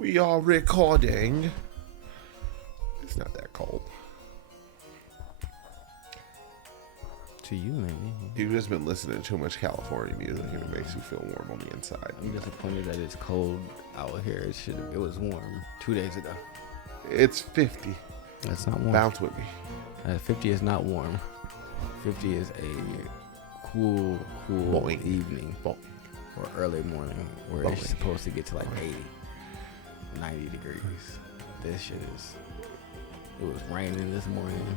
We are recording. It's not that cold. To you, maybe. You've just been listening to too much California music and it makes you feel warm on the inside. I'm disappointed that it's cold out here. It was warm 2 days ago. It's 50. That's not warm. Bounce with me. 50 is not warm. 50 is a cool Boing. evening. Boing. Or early morning where Boing. it's supposed to get to like 80, 90 degrees. This shit is... It was raining this morning.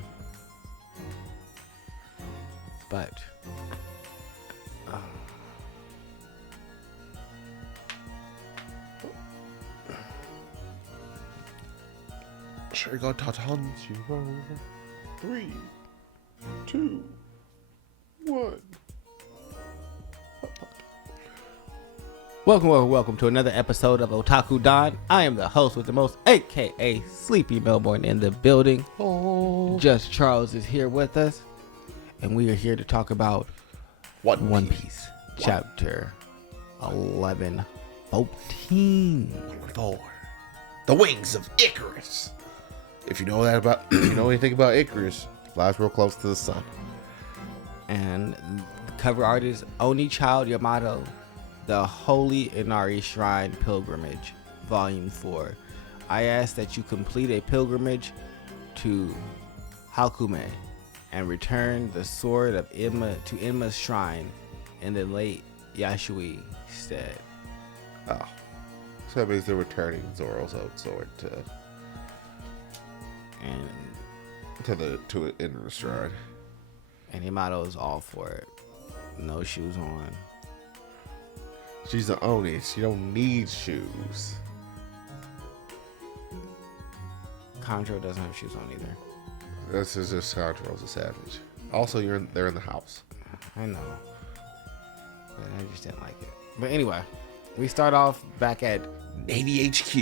But... Shiga Tatan Zero. 3, 2, 1. Welcome to another episode of Otaku Don. I am the host with the most, aka Sleepy Melbourne in the building. Oh. Just Charles is here with us, and we are here to talk about One Piece. Chapter 11, 14. 4. The Wings of Icarus. If you know anything about Icarus, it flies real close to the sun. And the cover art is Oni Child Yamato, The Holy Inari Shrine Pilgrimage, Volume 4. I ask that you complete a pilgrimage to Hakume and return the sword of Enma to Enma's shrine in the late Yashui stead. Oh. So that means they're returning Zoro's old sword to it in the shrine. And Yamato is all for it. No shoes on. She's an Oni. She don't need shoes. Conjo doesn't have shoes on either. This is just Contro's a savage. Also, they're in the house. I know. But I just didn't like it. But anyway, we start off back at Navy HQ.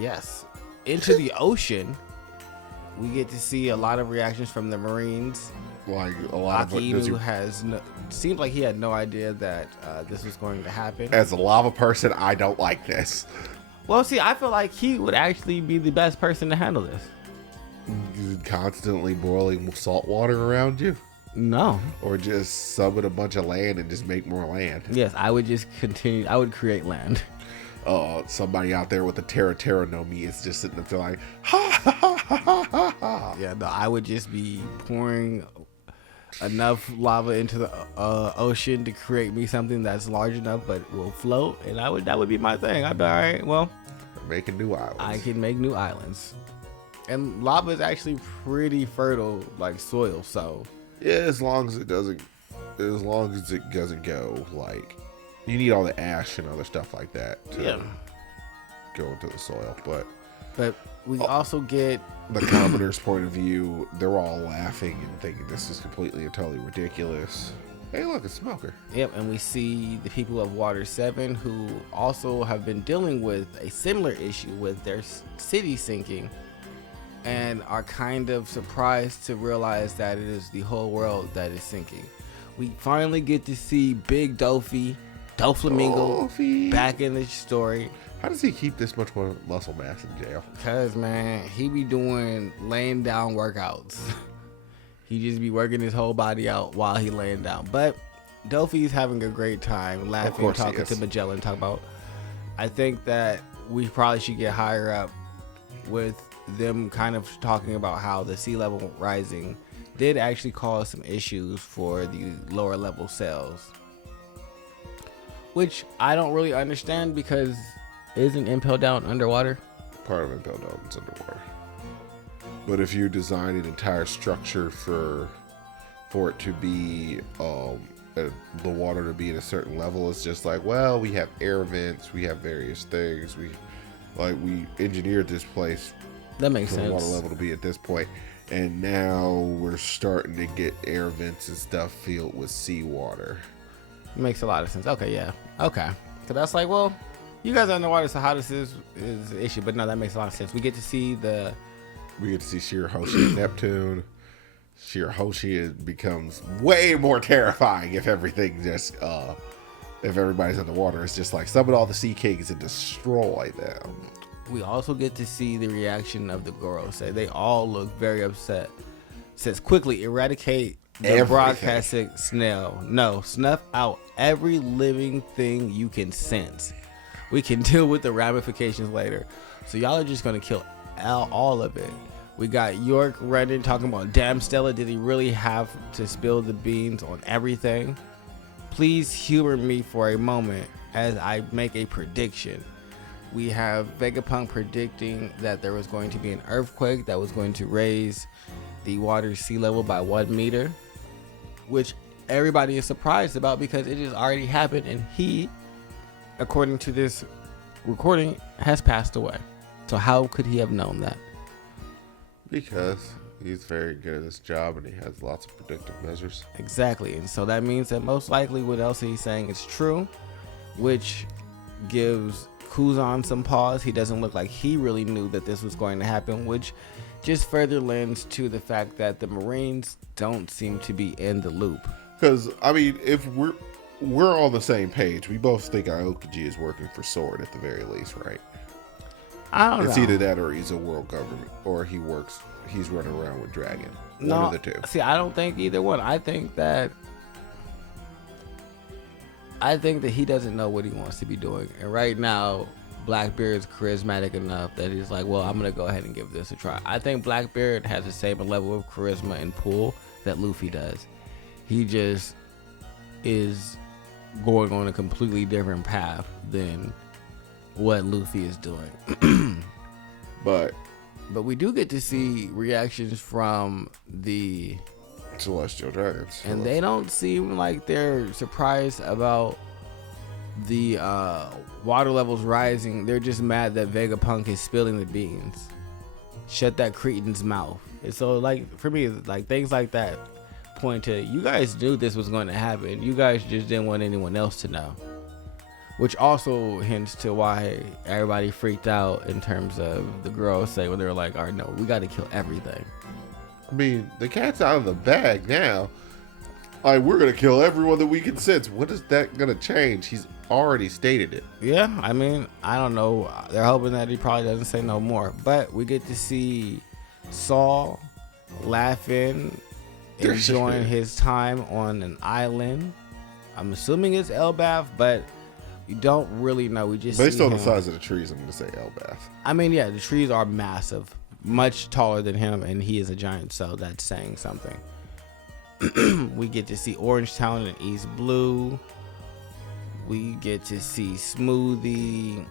Yes. Into the ocean. We get to see a lot of reactions from the Marines. Like a lot Akinu seems like he had no idea that this was going to happen. As a lava person, I don't like this. Well, see, I feel like he would actually be the best person to handle this. Constantly boiling salt water around you? No. Or just summon a bunch of land and just make more land? Yes, I would just continue. I would create land. Somebody out there with the Terra no me is just sitting there like, ha ha ha ha ha ha. Yeah, no, I would just be pouring enough lava into the ocean to create me something that's large enough but will float, and that would be my thing. I'd be all right. Well, making new islands. I can make new islands, and lava is actually pretty fertile, like soil. So yeah, as long as it doesn't go like. You need all the ash and other stuff like that to go into the soil. But we also get the commoner's point of view. They're all laughing and thinking this is completely and totally ridiculous. Hey, look, it's Smoker. Yep, and we see the people of Water 7 who also have been dealing with a similar issue with their city sinking and are kind of surprised to realize that it is the whole world that is sinking. We finally get to see Big Doflamingo back in the story. How does he keep this much more muscle mass in jail? Cause man, he be doing laying down workouts. He just be working his whole body out while he laying down. But Dofi's having a great time, laughing, talking to Magellan, talking about. I think that we probably should get higher up with them kind of talking about how the sea level rising did actually cause some issues for the lower level cells. Which I don't really understand because isn't Impel Down underwater? Part of Impel Down is underwater. But if you design an entire structure for it to be the water to be at a certain level, it's just like, well, we have air vents, we have various things. We engineered this place. That makes for sense. The water level to be at this point, and now we're starting to get air vents and stuff filled with seawater. Makes a lot of sense. Okay, yeah. Okay. So that's like, well, you guys are underwater, so how this is an issue. But no, that makes a lot of sense. We get to see Shirahoshi and Neptune. Shirahoshi becomes way more terrifying if everything just if everybody's in the water. It's just like summon all the sea kings and destroy them. We also get to see the reaction of the Gorosei. They all look very upset. It says, quickly eradicate the broadcasting snail. No, snuff out every living thing you can sense. We can deal with the ramifications later. So y'all are just going to kill all of it. We got York running, talking about, damn Stella, did he really have to spill the beans on everything? Please humor me for a moment as I make a prediction. We have Vegapunk predicting that there was going to be an earthquake that was going to raise the water sea level by 1 meter, which everybody is surprised about because it has already happened, and he, according to this recording, has passed away. So how could he have known that? Because he's very good at his job and he has lots of predictive measures. Exactly. And so that means that most likely what else he's saying is true, which gives Kuzan some pause. He doesn't look like he really knew that this was going to happen, which just further lends to the fact that the Marines don't seem to be in the loop. Because, I mean, if we're on the same page, we both think Aokiji is working for Sword at the very least, right? I don't know. It's either that or he's a world government, or he's running around with Dragon. One of the two. See, I don't think either one. I think that he doesn't know what he wants to be doing. And right now, Blackbeard's charismatic enough that he's like, well, I'm going to go ahead and give this a try. I think Blackbeard has the same level of charisma and pull that Luffy does. He just is going on a completely different path than what Luffy is doing. But we do get to see reactions from the Celestial Dragons. And they don't seem like they're surprised about the water levels rising. They're just mad that Vegapunk is spilling the beans. Shut that cretin's mouth. And so, like, for me, like, things like that point to, you guys knew this was going to happen. You guys just didn't want anyone else to know. Which also hints to why everybody freaked out in terms of the girls say when they were like, all right, no, we got to kill everything. I mean, the cat's out of the bag now. Like, we're going to kill everyone that we can sense. What is that going to change? He's already stated it. Yeah, I mean, I don't know. They're hoping that he probably doesn't say no more. But we get to see Saul laughing, enjoying his time on an island. I'm assuming it's Elbaf, but you don't really know. We just based on the size of the trees, I'm going to say Elbaf. I mean, yeah, the trees are massive, much taller than him, and he is a giant, so that's saying something. We get to see Orange Town and East Blue. We get to see Smoothie.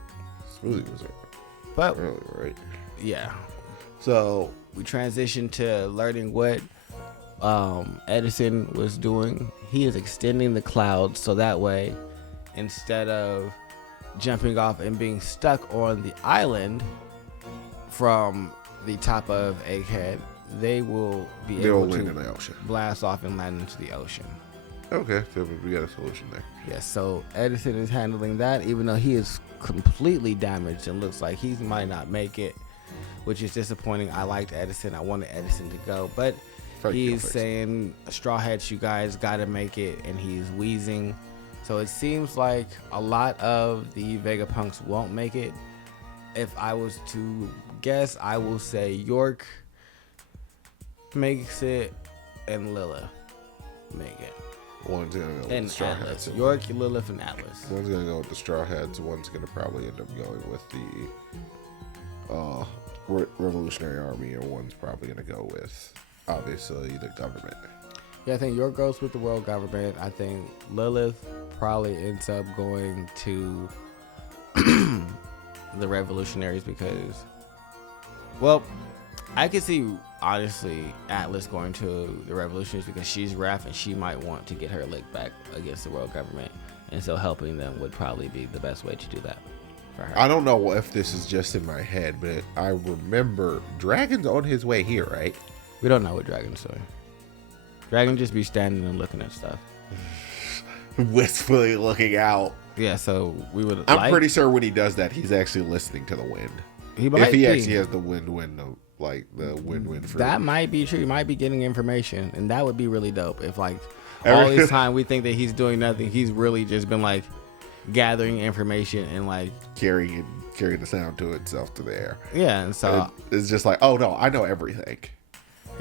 Smoothie was early, right? Yeah. So we transition to learning what Edison was doing. He is extending the clouds so that way, instead of jumping off and being stuck on the island from the top of Egghead, they will be able to land in the ocean, blast off and land into the ocean. Okay, so we got a solution there. Yes, so Edison is handling that, even though he is completely damaged and looks like he might not make it, which is disappointing. I liked Edison. I wanted Edison to go, but he's saying, Straw Hats, you guys got to make it, and he's wheezing. So it seems like a lot of the Vegapunks won't make it. If I was to guess, I will say York makes it and Lilith make it. One's gonna go with the Straw Hats. York, Lilith, and Atlas. One's gonna go with the Straw Hats. One's gonna probably end up going with the Revolutionary Army, and one's probably gonna go with obviously the government. Yeah, I think York goes with the world government. I think Lilith probably ends up going to the revolutionaries because, well, I could see, honestly, Atlas going to the revolutionaries because she's Raph and she might want to get her lick back against the world government. And so helping them would probably be the best way to do that for her. I don't know if this is just in my head, but I remember Dragon's on his way here, right? We don't know what Dragon's doing. Dragon just be standing and looking at stuff. Wistfully looking out. Yeah, so we would. I'm pretty sure when he does that, he's actually listening to the wind. If he actually has the wind, like the wind. That might be true. He might be getting information, and that would be really dope. If like all this time we think that he's doing nothing, he's really just been like gathering information and like carrying carrying the sound to itself to the air. Yeah, and so it's just like, oh no, I know everything.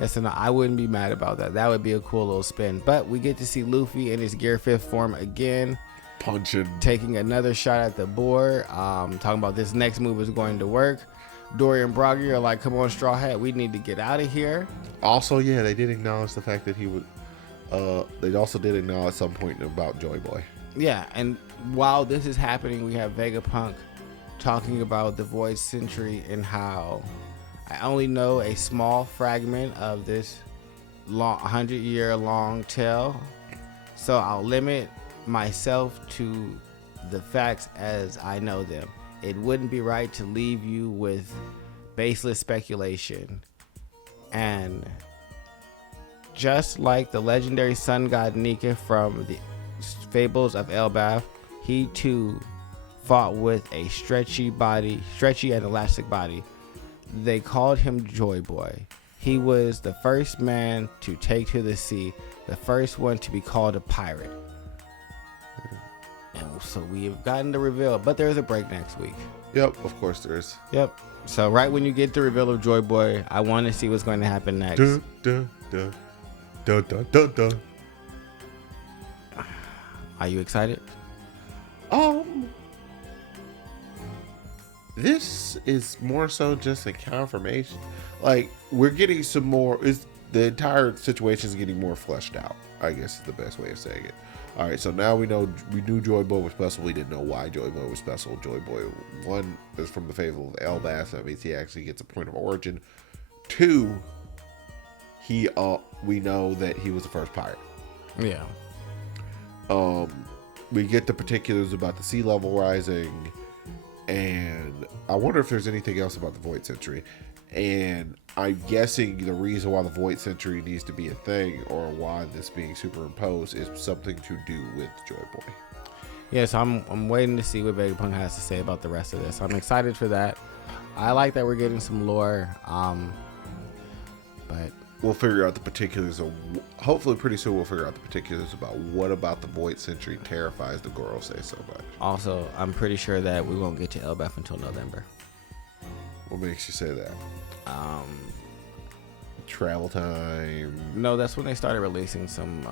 Yes, and I wouldn't be mad about that. That would be a cool little spin. But we get to see Luffy in his Gear 5th form again. Punching. Taking another shot at the board. Talking about this next move is going to work. Dory and Broggy are like, come on, Straw Hat, we need to get out of here. Also, yeah, they did acknowledge the fact that he would... they also did acknowledge at some point about Joy Boy. Yeah, and while this is happening, we have Vegapunk talking about the Void Century and how I only know a small fragment of this 100-year-long tale, so I'll limit myself to the facts as I know them. It wouldn't be right to leave you with baseless speculation. And just like the legendary sun god Nika from the Fables of Elbaf, he too fought with a stretchy and elastic body. They called him Joy Boy. He was the first man to take to the sea, the first one to be called a pirate. And so we have gotten the reveal, but there's a break next week. Yep, of course there is. Yep. So right when you get the reveal of Joy Boy, I want to see what's going to happen next. Dun, dun, dun. Dun, dun, dun, dun. Are you excited? This is more so just a confirmation. Like, we're getting some more. The entire situation is getting more fleshed out, I guess is the best way of saying it. All right, so now we knew Joy Boy was special. We didn't know why Joy Boy was special. Joy Boy, 1, is from the Fable of Elbaf. That means he actually gets a point of origin. 2, we know that he was the first pirate. Yeah. We get the particulars about the sea level rising, and I wonder if there's anything else about the Void Century. And I'm guessing the reason why the Void Century needs to be a thing, or why this being superimposed, is something to do with Joy Boy. Yes, I'm waiting to see what Vegapunk has to say about the rest of this. I'm excited for that. I like that we're getting some lore, but we'll figure out the particulars of. Hopefully, pretty soon we'll figure out the particulars about what about the Void Century terrifies the Gorosei so much. Also, I'm pretty sure that we won't get to Elbaf until November. What makes you say that? Travel time. No, that's when they started releasing some.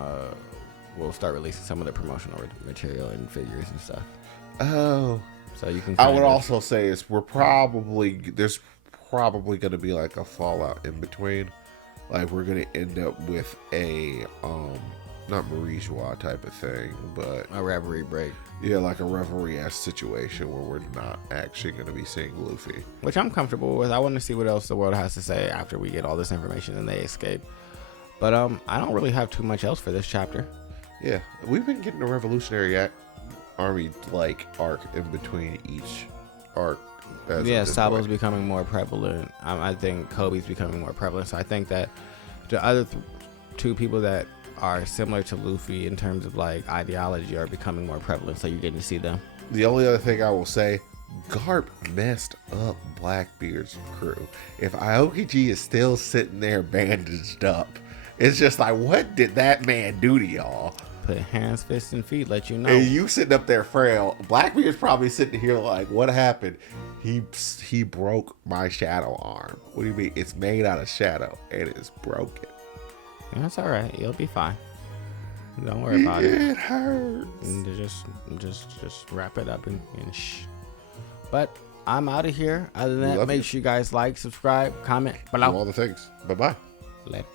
We'll start releasing some of the promotional material and figures and stuff. Oh, so you can. I would also say there's probably going to be like a fallout in between. Like, we're going to end up with a not Marie Joie type of thing, but a reverie break. Yeah, like a reverie-esque situation where we're not actually going to be seeing Luffy. Which I'm comfortable with. I want to see what else the world has to say after we get all this information and they escape. But I don't really have too much else for this chapter. Yeah, we've been getting a Revolutionary Army like arc in between each arc. Yeah, Sabo's becoming more prevalent. I think Kobe's becoming more prevalent. So I think that the other two people that are similar to Luffy in terms of like ideology are becoming more prevalent, so you're getting to see them. The only other thing I will say, Garp messed up Blackbeard's crew. If Aokiji is still sitting there bandaged up, it's just like, what did that man do to y'all? Put hands, fists, and feet, let you know. And you sitting up there frail. Blackbeard's probably sitting here like, what happened? He broke my shadow arm. What do you mean? It's made out of shadow and it's broken. That's all right. You'll be fine. Don't worry about it. It hurts. And just wrap it up and shh. But I'm out of here. Other than that, make sure you guys like, subscribe, comment below. All the things. Bye-bye. Later.